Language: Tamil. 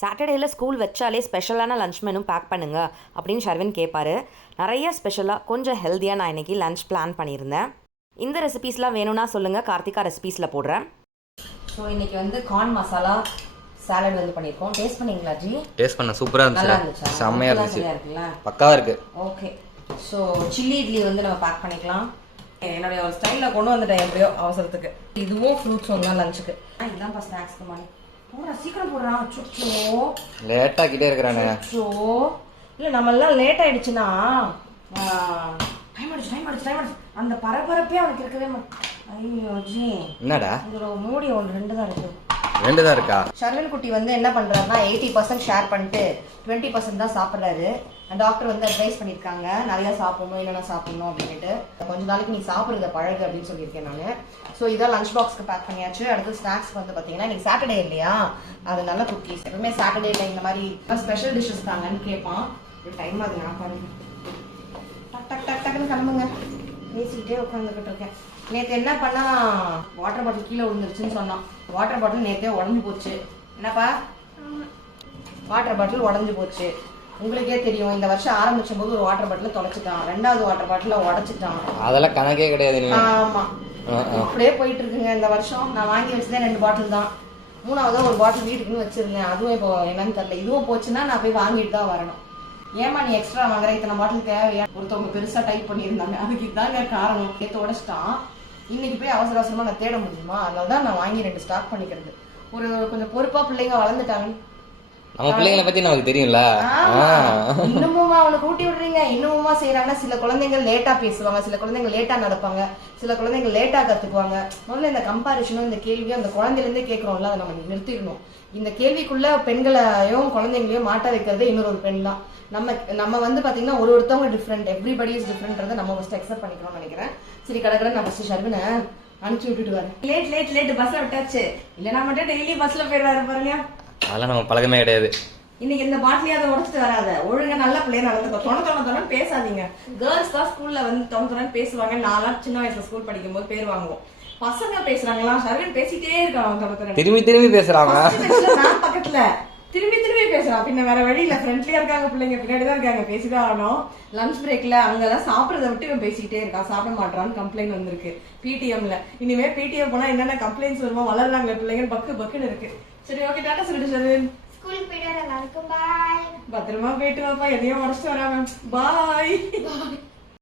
சாட்டர்டேயில் ஸ்கூல் வச்சாலே ஸ்பெஷலான லஞ்ச் மெனு பேக் பண்ணுங்க அப்படின்னு ஷர்வின் கேட்பாரு. நிறைய ஸ்பெஷலாக கொஞ்சம் ஹெல்த்தியாக நான் இன்றைக்கி லஞ்ச் பிளான் பண்ணியிருந்தேன். இந்த ரெசிபீஸ்லாம் வேணும்னா சொல்லுங்கள், கார்த்திகா ரெசிபீஸில் போடுறேன். ஸோ இன்றைக்கி வந்து கார்ன் மசாலா சாலட் வந்து பண்ணியிருக்கோம். டேஸ்ட் பண்ணிங்களா ஜி? டேஸ்ட் பண்ண சூப்பராக இருந்துச்சு, செம்மையாக இருந்துச்சு, பக்காவாக இருக்குது. ஓகே, ஸோ சில்லி இட்லி வந்து நம்ம பேக் பண்ணிக்கலாம். என்னுடைய ஒரு ஸ்டைலில் கொண்டு வந்துட்டேன் எப்படியோ அவசரத்துக்கு. இதுவும் ஃப்ரூட்ஸ் வந்து லஞ்சுக்கு. இதுதான் ஸ்நாக்ஸ்க்கு மாதிரி சீக்கிரம் போடுறான். அச்சோ லேட்டாகிட்டே இருக்கிறானே. அச்சோ இல்லை, நம்ம எல்லாம் லேட் ஆயிடுச்சுன்னா டைம் ஆயிடுச்சு அந்த பரபரப்பே அவனுக்கு இருக்கவே மாட்டேன். ஐயோ ஜி, என்னடா இதோட மூடி ஒன்று 2 தான் இருக்கு. 2 தான் இருக்கா? ஷர்வின் குட்டி வந்து என்ன பண்றாருன்னா 80% ஷேர் பண்ணிட்டு 20% தான் சாப்பிட்றாரு. டாக்டர் வந்து அட்வைஸ் பண்ணியிருக்காங்க நிறைய சாப்பிடணும், இல்லைன்னா சாப்பிடணும் அப்படின்ட்டு. கொஞ்ச நாளைக்கு நீ சாப்பிடுறத பழகு அப்படின்னு சொல்லியிருக்கேன் நான். ஸோ இதான் லஞ்ச் பாக்ஸ்க்கு பேக் பண்ணியாச்சு. அடுத்து ஸ்நாக்ஸ் வந்து பார்த்தீங்கன்னா இன்னைக்கு சாட்டர்டே இல்லையா, அது நல்ல குக்கீஸ். எப்பவுமே சாட்டர்டேல இந்த மாதிரி ஸ்பெஷல் டிஷ்ஷஸ் தாங்கன்னு கேட்பான். டைம் அது நான் பாருங்க, டக் டக் டக் டக்குன்னு கிளம்புங்க. பேசிக்கிட்டே உட்காந்துக்கிட்டு இருக்கேன். நேற்று என்ன பண்ணா, வாட்டர் பாட்டில் கீழே விழுந்துருச்சுன்னு சொன்னான். வாட்டர் பாட்டில் நேற்றே உடஞ்சு போச்சு. என்னப்பா, வாட்டர் பாட்டில் உடஞ்சு போச்சு. உங்களுக்கே தெரியும், இந்த வருஷம் ஆரம்பிச்சும் போது ஒரு வாட்டர் பாட்டில் தொலைச்சிட்டான், 2வது வாட்டர் பாட்டில உடச்சிட்டான். அதெல்லாம் கணக்கே கிடையாது. ஆமா, அப்படியே போயிட்டு இருக்குங்க. இந்த வருஷம் நான் வாங்கி வச்சதே 2 பாட்டில் தான். 3வது ஒரு பாட்டில் வீட்டுக்குன்னு வச்சிருந்தேன். அதுவும் இப்போ என்னன்னு தெரியல. இதுவும் போச்சுன்னா நான் போய் வாங்கிட்டு தான் வரணும். ஏமா நீ எக்ஸ்ட்ரா வாங்குற, இத்தனை பாட்டில் தேவையா? ஒருத்தவங்க பெருசா டைப் பண்ணியிருந்தாங்க, அதுக்கு இதாங்க காரணம். நேற்று உடச்சிட்டான். இன்னைக்கு போய் அவசர அவசரமா நான் தேட முடியுமா? அதனாலதான் நான் வாங்கி 2 ஸ்டாக் பண்ணிக்கிறது. ஒரு கொஞ்சம் பொறுப்பா பிள்ளைங்க வளர்ந்துட்டாங்க. நம்ம பிள்ளைங்களை பத்தி நமக்கு தெரியும்ல. இன்னமுமா அவனுக்கு ஊட்டி விடுறீங்க, இன்னமுமா செய்யறாங்கன்னா. சில குழந்தைங்க லேட்டா பேசுவாங்க, சில குழந்தைங்க லேட்டா நடப்பாங்க, சில குழந்தைங்க லேட்டா கத்துக்குவாங்க. முதல்ல இந்த கம்பாரிசனும் இந்த கேள்வியும் அந்த குழந்தைல இருந்தே கேட்கறோம்ல, அதை நம்ம நிறுத்திடணும். இந்த கேள்விக்குள்ள பெண்களையும் குழந்தைங்களையும் மாட்ட வைக்கிறதே இன்னொரு பெண் தான். நம்ம வந்து பாத்தீங்கன்னா ஒருத்தவங்க டிஃப்ரெண்ட், எவ்ரிபடி இஸ் டிஃப்ரெண்ட்ன்றதை நம்ம ஃபர்ஸ்ட் அக்செப்ட் பண்ணிக்கணும்னு நினைக்கிறேன். சரி, கடற்கரை நான் ஃபர்ஸ்ட் ஷர்வினை அனுப்பிச்சு விட்டுட்டு வரேன். லேட் பஸ்ல விட்டாச்சு. இல்லைன்னா மட்டும் டெய்லி பஸ்ல போயிடுவாரு பாருங்க. அதெல்லாம் நம்ம பழக்கமே கிடையாது. இன்னைக்கு இந்த பாட்டிலையாவது உடச்சிட்டு வராத. ஒழுங்கா நல்ல பிள்ளைய நடந்துக்கோ. தொண பேசாதீங்க. கேர்ள்ஸ் தான் ஸ்கூல்ல வந்து தொண பேசுவாங்க. நான்லாம் சின்ன வயசுல ஸ்கூல் படிக்கும் போது பேர் வாங்குவோம். பசங்க பேசுறாங்களா, ஷர்வின் பேசிட்டே இருக்காங்க. திரும்பி பேசுறாங்க. நான் பக்கத்துல திரும்பி பேசுறான். பின்ன வேற வழியில ஃப்ரெண்ட்லியா இருக்காங்க பிள்ளைங்க, பின்னாடிதான் இருக்காங்க, பேசிதான் ஆகணும். லஞ்ச் பிரேக்ல அங்கெல்லாம் சாப்பிடறத விட்டு இவன் பேசிக்கிட்டே இருக்கான். சாப்பிட மாட்டான்னு கம்ப்ளைண்ட் வந்திருக்கு பிடிஎம்ல. இனிமே பிடிஎம் போனா என்னென்ன கம்ப்ளைண்ட்ஸ் வருமோ, வளர்றாங்களே பிள்ளைங்க, பக்குன்னு இருக்கு. சரி, ஓகே, டாடா சொல்லிட்டு ஷர்வின். ஸ்கூலுக்கு போயிட்டு வர எல்லாருக்கும் பாய். பத்திரமா போயிட்டு வாப்பா, எதையும் உடச்சிட்டு வராம. பாய்.